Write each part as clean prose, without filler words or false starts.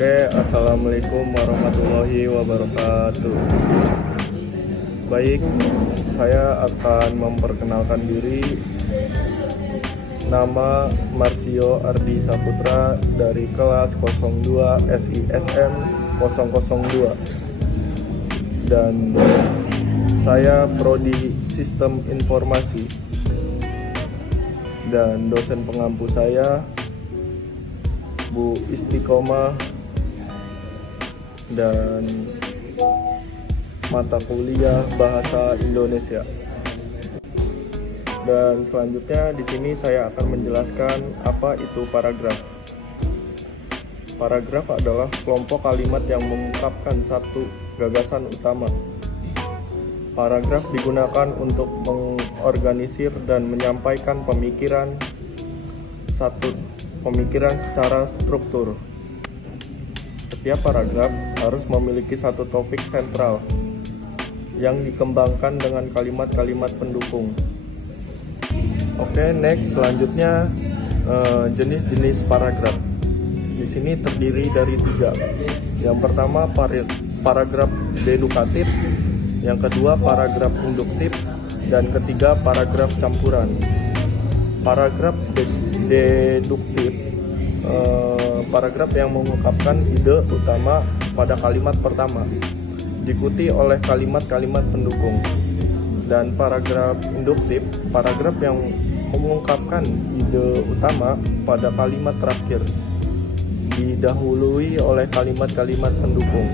Oke, assalamualaikum warahmatullahi wabarakatuh. Baik, saya akan memperkenalkan diri. Nama Marsio Ardi Saputra dari kelas 02 SISM 002. Dan saya prodi Sistem Informasi. Dan dosen pengampu saya Bu Istiqomah, dan mata kuliah Bahasa Indonesia. Dan selanjutnya di sini saya akan menjelaskan apa itu paragraf. Paragraf adalah kelompok kalimat yang mengungkapkan satu gagasan utama. Paragraf digunakan untuk mengorganisir dan menyampaikan pemikiran secara struktur. Setiap paragraf harus memiliki satu topik sentral yang dikembangkan dengan kalimat-kalimat pendukung. Oke, next, selanjutnya jenis-jenis paragraf. Di sini terdiri dari 3. Yang pertama paragraf dedukatif, yang kedua paragraf induktif, dan ketiga paragraf campuran. Paragraf deduktif, paragraf yang mengungkapkan ide utama pada kalimat pertama, diikuti oleh kalimat-kalimat pendukung. Dan paragraf induktif, paragraf yang mengungkapkan ide utama pada kalimat terakhir, didahului oleh kalimat-kalimat pendukung.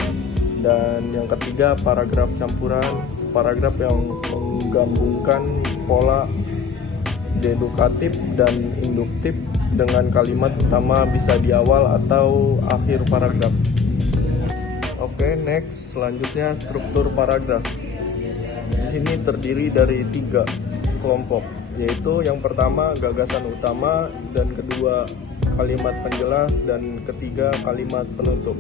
Dan yang ketiga paragraf campuran, paragraf yang menggabungkan pola dedukatif dan induktif dengan kalimat utama bisa di awal atau akhir paragraf. Oke, next, selanjutnya struktur paragraf. Di sini terdiri dari 3 kelompok, yaitu yang pertama gagasan utama, dan kedua kalimat penjelas, dan ketiga kalimat penutup.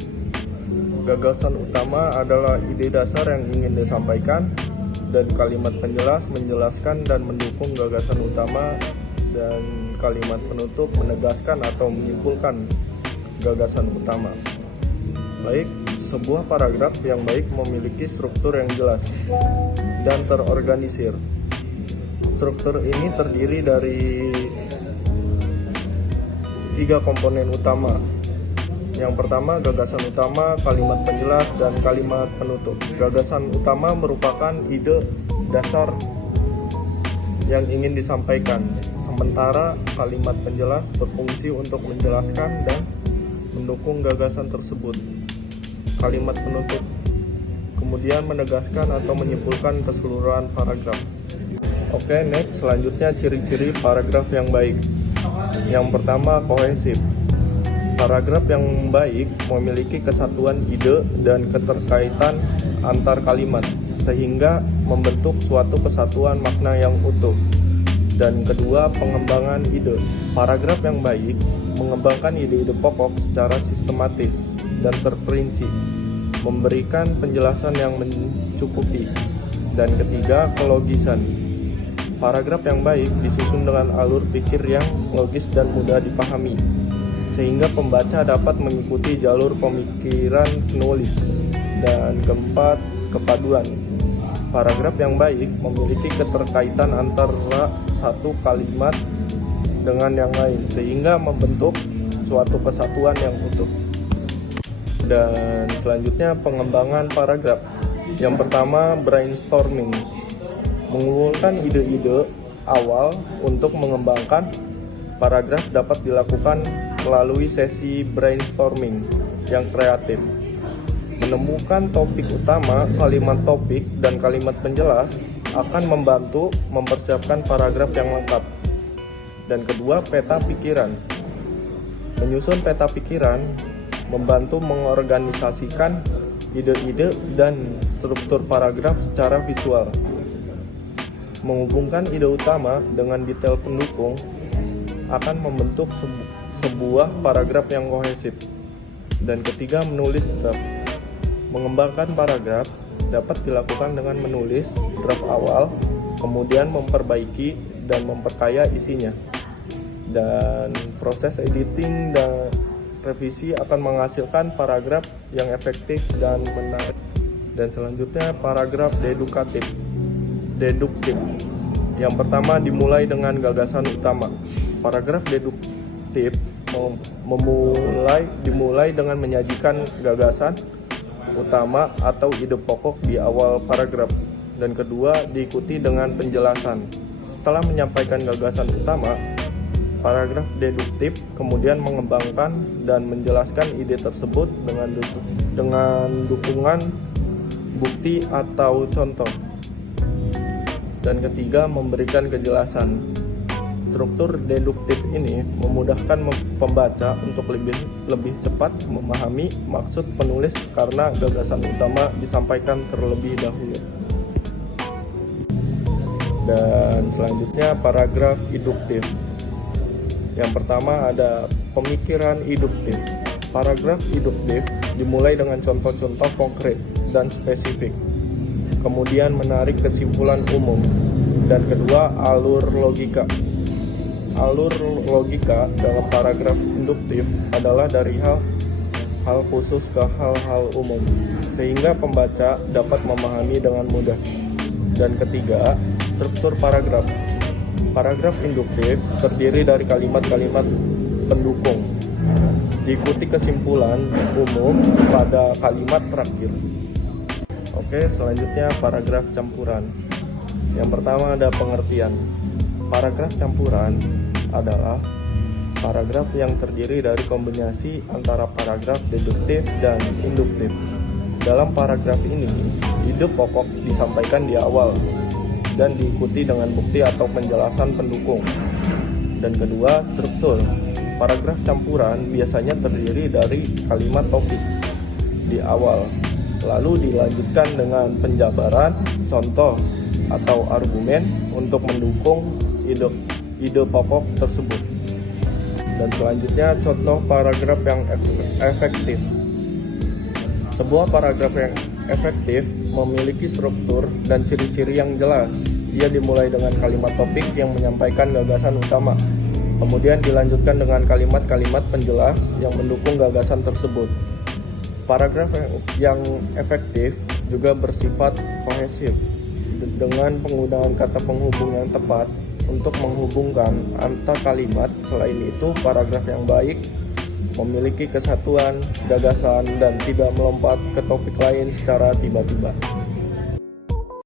Gagasan utama adalah ide dasar yang ingin disampaikan, dan kalimat penjelas menjelaskan dan mendukung gagasan utama, dan kalimat penutup menegaskan atau menyimpulkan gagasan utama. Baik, sebuah paragraf yang baik memiliki struktur yang jelas dan terorganisir. Struktur ini terdiri dari 3 komponen utama. Yang pertama gagasan utama, kalimat penjelas, dan kalimat penutup. Gagasan utama merupakan ide dasar yang ingin disampaikan, sementara kalimat penjelas berfungsi untuk menjelaskan dan mendukung gagasan tersebut. Kalimat penutup kemudian menegaskan atau menyimpulkan keseluruhan paragraf. Oke, next, selanjutnya ciri-ciri paragraf yang baik. Yang pertama kohesif. Paragraf yang baik memiliki kesatuan ide dan keterkaitan antar kalimat, sehingga membentuk suatu kesatuan makna yang utuh. Dan kedua, pengembangan ide. Paragraf yang baik mengembangkan ide-ide pokok secara sistematis dan terperinci, memberikan penjelasan yang mencukupi. Dan ketiga, kelogisan. Paragraf yang baik disusun dengan alur pikir yang logis dan mudah dipahami, sehingga pembaca dapat mengikuti jalur pemikiran penulis. Dan keempat, kepaduan. Paragraf yang baik memiliki keterkaitan antara satu kalimat dengan yang lain, sehingga membentuk suatu kesatuan yang utuh. Dan selanjutnya pengembangan paragraf. Yang pertama brainstorming, mengumpulkan ide-ide awal untuk mengembangkan paragraf dapat dilakukan melalui sesi brainstorming yang kreatif. Menemukan topik utama, kalimat topik, dan kalimat penjelas akan membantu mempersiapkan paragraf yang lengkap. Dan kedua, peta pikiran. Menyusun peta pikiran membantu mengorganisasikan ide-ide dan struktur paragraf secara visual. Menghubungkan ide utama dengan detail pendukung akan membentuk sebuah paragraf yang kohesif. Dan ketiga, menulis draft. Mengembangkan paragraf dapat dilakukan dengan menulis draft awal, kemudian memperbaiki dan memperkaya isinya. Dan proses editing dan revisi akan menghasilkan paragraf yang efektif dan menarik. Dan selanjutnya paragraf deduktif. Yang pertama dimulai dengan gagasan utama. Paragraf deduktif dimulai dengan menyajikan gagasan utama atau ide pokok di awal paragraf, dan kedua diikuti dengan penjelasan. Setelah menyampaikan gagasan utama, paragraf deduktif kemudian mengembangkan dan menjelaskan ide tersebut dengan dukungan bukti atau contoh. Dan ketiga, memberikan kejelasan. Struktur deduktif ini memudahkan pembaca untuk lebih cepat memahami maksud penulis karena gagasan utama disampaikan terlebih dahulu. Dan selanjutnya paragraf induktif. Yang pertama ada pemikiran induktif. Paragraf induktif dimulai dengan contoh-contoh konkret dan spesifik, kemudian menarik kesimpulan umum, dan kedua alur logika. Alur logika dalam paragraf induktif adalah dari hal khusus ke hal-hal umum, sehingga pembaca dapat memahami dengan mudah. Dan ketiga, struktur paragraf. Paragraf induktif terdiri dari kalimat-kalimat pendukung, diikuti kesimpulan umum pada kalimat terakhir. Oke, selanjutnya paragraf campuran. Yang pertama ada pengertian. Paragraf campuran adalah paragraf yang terdiri dari kombinasi antara paragraf deduktif dan induktif. Dalam paragraf ini, ide pokok disampaikan di awal dan diikuti dengan bukti atau penjelasan pendukung. Dan kedua, struktur. Paragraf campuran biasanya terdiri dari kalimat topik di awal, lalu dilanjutkan dengan penjabaran, contoh, atau argumen untuk mendukung ide pokok tersebut. Dan selanjutnya contoh paragraf yang efektif. Sebuah paragraf yang efektif memiliki struktur dan ciri-ciri yang jelas. Ia dimulai dengan kalimat topik yang menyampaikan gagasan utama, kemudian dilanjutkan dengan kalimat-kalimat penjelas yang mendukung gagasan tersebut. Paragraf yang efektif juga bersifat kohesif dengan penggunaan kata penghubung yang tepat untuk menghubungkan antar kalimat. Selain itu, paragraf yang baik memiliki kesatuan gagasan dan tidak melompat ke topik lain secara tiba-tiba.